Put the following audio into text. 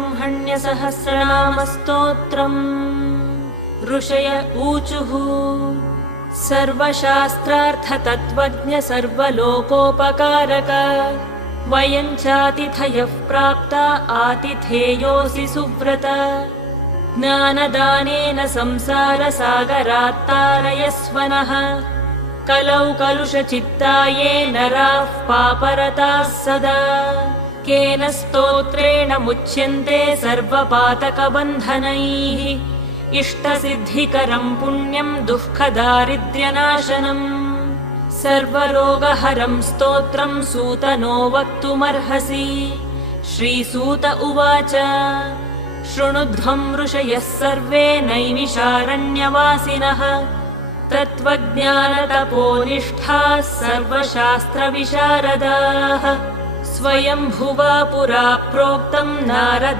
ब्रह्मण्यसहस्रनामस्तोत्रम्। ऋषय ऊचुः सर्वशास्त्रार्थतत्त्वज्ञ सर्वलोकोपकारक वयं चातिथयः प्राप्ता आतिथेयोऽसि सुव्रत। ज्ञानदानेन संसारसागरात्तारयस्व नः कलौ कलुषचित्ताये नराः पापरताः सदा। केन स्तोत्रेण मुच्यन्ते सर्वपातकबन्धनैः इष्टसिद्धिकरम् पुण्यम् दुःखदारिद्र्यनाशनम्। सर्वरोगहरं स्तोत्रम् सूतनो वक्तुमर्हसि। श्रीसूत उवाच शृणुध्वं ऋषयः सर्वे नैमिषारण्यवासिनः तत्त्वज्ञानतपोनिष्ठाः सर्वशास्त्रविशारदाः। स्वयंभुवा पुरा प्रोक्तं नारद